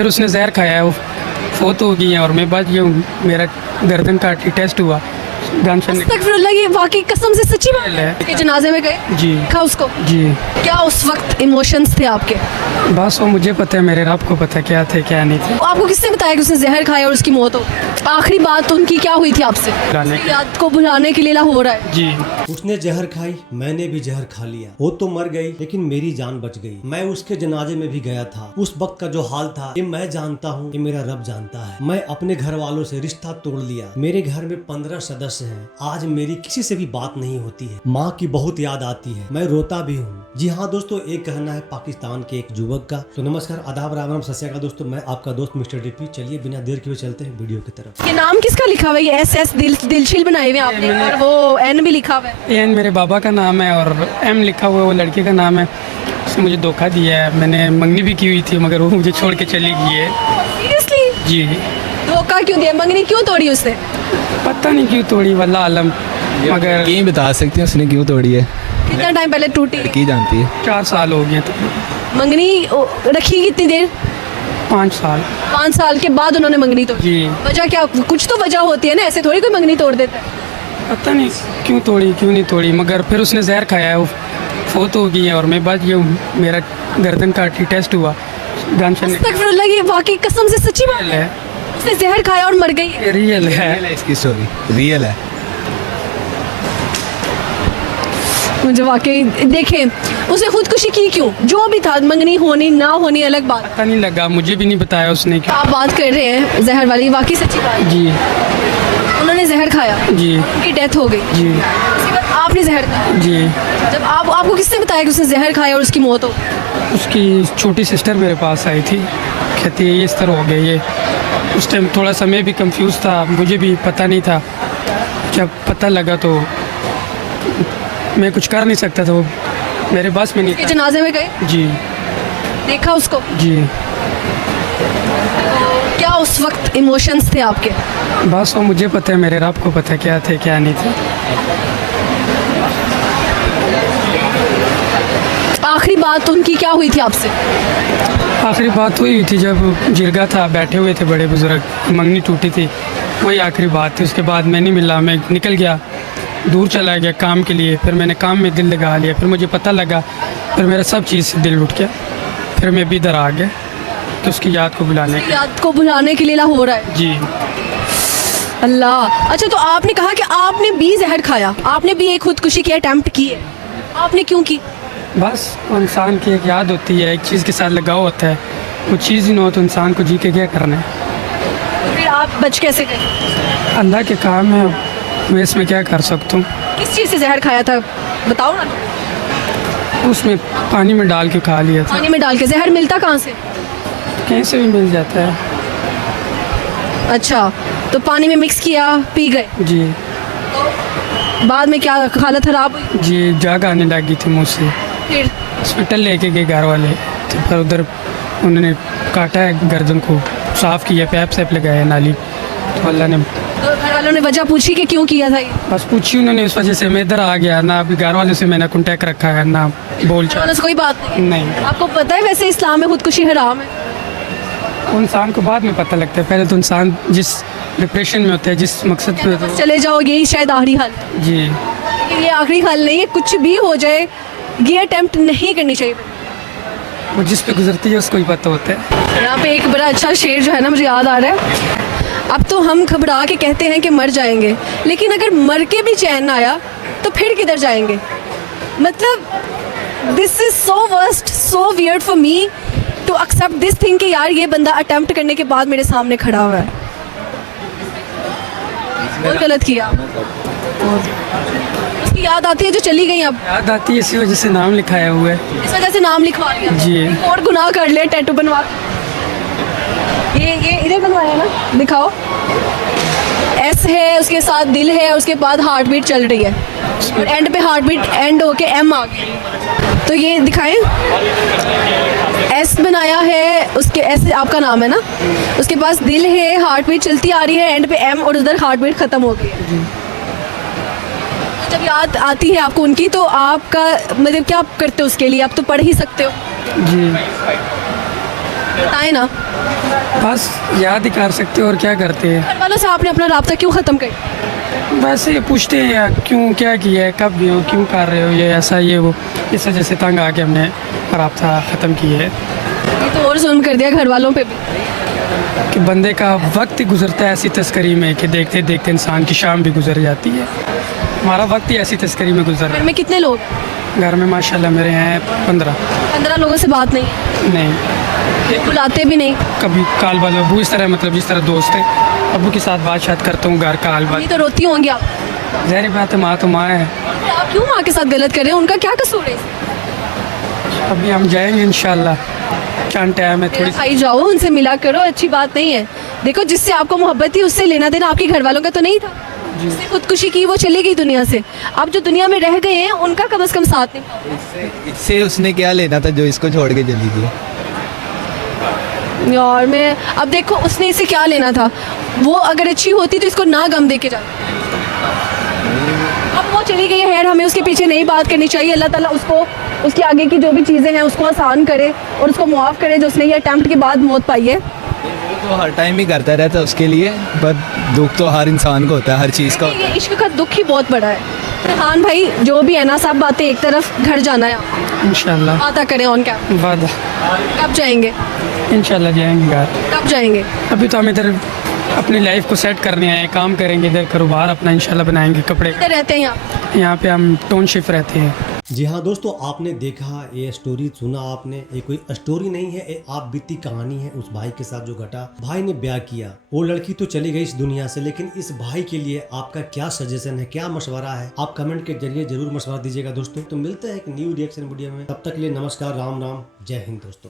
फिर उसने जहर खाया है, वो फोत हो गई है और मैं बच गया हूँ। मेरा गर्दन का टेस्ट हुआ, जान छूटने अस्तगफिरुल्लाह, ये वाकई कसम से सच्ची बात है। है कि जनाजे में गए जी खा उसको? जी। क्या उस वक्त इमोशंस थे आपके? बस वो मुझे पता है, मेरे रब को पता है क्या थे क्या नहीं थे। आपको किसने बताया कि उसने जहर खाया और उसकी मौत हो? आखिरी बात उनकी क्या हुई थी आपसे? बुलाने के- याद को भुलाने के लिए हो रहा है। जी। उसने जहर खाई, मैंने भी जहर खा लिया। वो तो मर गई लेकिन मेरी जान बच गई। मैं उसके जनाजे में भी गया था। उस वक्त का जो हाल था ये मैं जानता हूँ, ये मेरा रब जानता है। मैं अपने घर वालों से रिश्ता तोड़ लिया। मेरे घर में 15 सदस्य हैं। आज मेरी किसी से भी बात नहीं होती है। माँ की बहुत याद आती है, मैं रोता भी हूँ। जी हाँ दोस्तों, एक कहना है पाकिस्तान के एक युवक का। तो नमस्कार, आदाब, राम राम, सत श्री अकाल दोस्तों, मैं आपका दोस्त मिस्टर डीपी। चलिए बिना देर किए चलते हैं वीडियो की तरफ। ये नाम किसका लिखा हुआ है? ये SS दिलशील बनाए हुए हैं आपने, और वो N भी लिखा हुआ है। एन मेरे बाबा का नाम है और एम लिखा हुआ है वो लड़के का नाम है। उसने मुझे धोखा दिया है। मैंने मंगनी भी की हुई थी मगर वो मुझे छोड़ के चली गई है। सीरियसली? जी। धोखा क्यों दिया? मंगनी क्यों तोड़ी उसने? पता नहीं क्यों तोड़ी, वल्लाह आलम। मगर यही बता सकती हैं उसने क्यों तोड़ी है, कितना टाइम पहले टूटी? की जानती है। 4 साल हो गए तो। मंगनी रखी कितनी देर? 5 साल। 5 साल के बाद उन्होंने मंगनी तोड़ी। जी। वजह क्या? कुछ तो वजह होती है ना, ऐसे थोड़ी कोई मंगनी तोड़ देता है। पता नहीं क्यों तोड़ी क्यों नहीं तोड़ी, मगर फिर उसने जहर खाया है, वो फोत हो गई है और मैं बच गया हूँ। मेरा गर्दन का टेस्ट हुआ, जान छूटने अस्तगफिरुल्लाह, ये वाकई कसम से सच्ची बात है। है। उसने जहर खाया और मर गई। रियल है। इसकी स्टोरी रियल है। मुझे वाकई देखें, उसने खुदकुशी की क्यों? जो भी था, मंगनी होनी ना होनी अलग बात। पता नहीं लगा, मुझे भी नहीं बताया उसने क्यों। आप बात कर रहे हैं जहर वाली, वाकई सच्ची बात है। जी उन्होंने जहर खाया, जी उनकी डेथ हो गई। जी उसके बाद आपने जहर खाया। जी। जब आपको किसने बताया कि उसने जहर खाया और उसकी मौत हो? उसकी छोटी सिस्टर मेरे पास आई थी, कहती है ये इस तरह हो गई है। उस टाइम थोड़ा सा मैं भी कंफ्यूज था, मुझे भी पता नहीं था। जब पता लगा तो मैं कुछ कर नहीं सकता था, वो मेरे बस में नहीं उसके था। जनाजे में गए, जी देखा उसको? जी। क्या उस वक्त इमोशंस थे आपके? बस वो मुझे पता है, मेरे रब को पता है क्या थे क्या नहीं थे। आखिरी बात उनकी क्या हुई थी आपसे? आखिरी बात हुई थी जब जिरगा था, बैठे हुए थे बड़े बुजुर्ग, मंगनी टूटी थी, वही आखिरी बात थी। उसके बाद मैं नहीं मिला, मैं निकल गया, दूर चला गया काम के लिए। फिर मैंने काम में दिल लगा लिया, फिर मुझे पता लगा, फिर मेरा सब चीज़ से दिल उठ गया। फिर मैं भी इधर आ गया कि उसकी याद को बुलाने के। याद को भुलाने के लिए हो रहा है। जी। अल्लाह। अच्छा, तो आपने कहा कि आपने भी जहर खाया, आपने भी एक खुदकुशी की अटेम्प्ट की है, आपने क्यों की? बस वो इंसान की एक याद होती है, एक चीज़ के साथ लगाव होता है। वो चीज़ ही ना हो तो इंसान को जी के क्या करना है। तो फिर आप बच कैसे गए? अल्लाह के काम है, मैं इसमें क्या कर सकता हूँ। किस चीज़ से जहर खाया था, बताओ ना। उसमें पानी में डाल के खा लिया था। पानी में डाल के? जहर मिलता कहाँ से? कहीं से भी मिल जाता है। अच्छा, तो पानी में मिक्स किया, पी गए, जी बाद में क्या हालत खराब हुई? जी। जाग आने लगी थी मुँह से। फिर हॉस्पिटल लेके गए घर वाले, तो फिर उधर उन्होंने काटा है गर्दन को, साफ़ किया, पैप सैप लगाया नाली। तो अल्लाह ने तो घर वालों ने वजह पूछी कि क्यों किया था ये? बस पूछी उन्होंने, इस वजह से मैं इधर आ गया। ना अभी घर वालों से मैंने कॉन्टैक्ट रखा है, ना बोल घर वालों से कोई बात नहीं? नहीं। आपको पता है वैसे इस्लाम में खुदकुशी हराम है? वो इंसान को बाद में पता लगता है, पहले तो इंसान जिस डिप्रेशन में होता है, जिस मकसद पे होता है। चले जाओ, यही शायद आखिरी हाल। जी। लेकिन ये आखिरी हाल नहीं है, कुछ भी हो जाए ये अटेम्प्ट नहीं करनी चाहिए। वो जिस पे गुजरती है उसको ही पता होता है। यहाँ पे एक बड़ा अच्छा शेर जो है ना मुझे याद आ रहा है। अब तो हम घबरा के कहते हैं कि मर जाएंगे, लेकिन अगर मर के भी चैन ना आया तो फिर किधर जाएंगे? मतलब this is so worst, so weird for me to accept this thing कि यार ये बंदा अटेम्प्ट करने के बाद मेरे सामने खड़ा हुआ है। बहुत गलत किया। उसकी याद आती है जो चली गई, अब याद आती है, इसी वजह से नाम लिखाया हुआ है। इस वजह से नाम लिखवा लिया। जी। और गुनाह कर लिया, टैटू बनवा। ये इधर बनवाया ना, दिखाओ। S है, उसके साथ दिल है, उसके बाद हार्ट बीट चल रही है, और एंड पे हार्ट बीट एंड होके M आ गया। तो ये दिखाएं, S बनाया है, उसके S आपका नाम है ना, उसके पास दिल है, हार्ट बीट चलती आ रही है, एंड पे M, और उधर हार्ट बीट खत्म हो गई है। जब याद आती है आपको उनकी, तो आपका मतलब क्या आप करते हो उसके लिए? आप तो पढ़ ही सकते हो, जी। बताएं ना। बस याद ही कर सकते हो और क्या करते हैं। घर वालों से आपने अपना राब्ता क्यों ख़त्म कर? वैसे ये पूछते हैं यार, क्यों, क्या किया है, कब भी हो, क्यों कर रहे हो, ये ऐसा ये वो, इस वजह से तंग आके हमने राब्ता ख़त्म किया है। ये तो और जुल्म कर दिया घर वालों पे भी। कि बंदे का वक्त ही गुजरता है ऐसी तस्करी में कि देखते देखते इंसान की शाम भी गुजर जाती है। हमारा वक्त ही ऐसी तस्करी में गुजर रहा घर में कितने लोग? है। घर में माशाल्लाह मेरे हैं 15। 15 लोगों से बात नहीं, नहीं, बुलाते भी नहीं? कभी काल बाल अबू इस तरह, मतलब जिस तरह दोस्त है अबू के साथ बात शात करता हूँ, घर का हाल बात। ये तो रोती होंगी आप। ज़ाहिर बात है, माँ तो माँ है। आप क्यों माँ के साथ गलत कर रहे हैं? उनका क्या कसूर है? अभी हम जाएंगे इंशाल्लाह, चांद टाइम है थोड़ी। भाई जाओ, उनसे मिला करो, अच्छी बात नहीं है। देखो, जिससे आपको मोहब्बत थी उससे लेना देना आपके घर वालों का तो नहीं था। जिसने खुदकुशी की वो चली गई दुनिया से। अब जो दुनिया में रह गए हैं उनका कम से कम साथ नहीं। इससे उसने क्या लेना था जो इसको छोड़ के चली गई? और मैं अब देखो, उसने इसे क्या लेना था? वो अगर अच्छी होती तो इसको ना गम दे के जाती। अब वो चली गई है, हमें उसके पीछे नहीं बात करनी चाहिए। अल्लाह ताला उसको, उसके आगे की जो भी चीज़ें हैं उसको आसान करे और उसको मुआफ़ करे जो उसने ये अटैम्प्ट के बाद मौत पाई है। तो हर टाइम ही करता रहता है उसके लिए, पर दुख तो हर इंसान को होता है, हर चीज़ का। ये इश्क का दुख ही बहुत बड़ा है। खान भाई, जो भी है ना, सब बातें एक तरफ, घर जाना है आपको। इंशाल्लाह बात करें ऑन क्या? वादा, कब जाएंगे? इंशाल्लाह जाएंगे घर। कब जाएंगे? अभी तो हम इधर अपनी लाइफ को सेट करने आए, काम करेंगे इधर, कारोबार अपना इंशाल्लाह बनाएंगे कपड़े का। किधर रहते हैं यहाँ? यहाँ पे हम टाउनशिप रहते हैं। जी हाँ दोस्तों, आपने देखा, ये स्टोरी सुना आपने। ये कोई स्टोरी नहीं है, ये आप बीती कहानी है उस भाई के साथ जो घटा। भाई ने ब्याह किया, वो लड़की तो चली गई इस दुनिया से, लेकिन इस भाई के लिए आपका क्या सजेशन है, क्या मशवरा है? आप कमेंट के जरिए जरूर मशवरा दीजिएगा दोस्तों। तो मिलते हैं एक न्यू रिएक्शन वीडियो में, तब तक के लिए नमस्कार, राम राम, जय हिंद दोस्तों।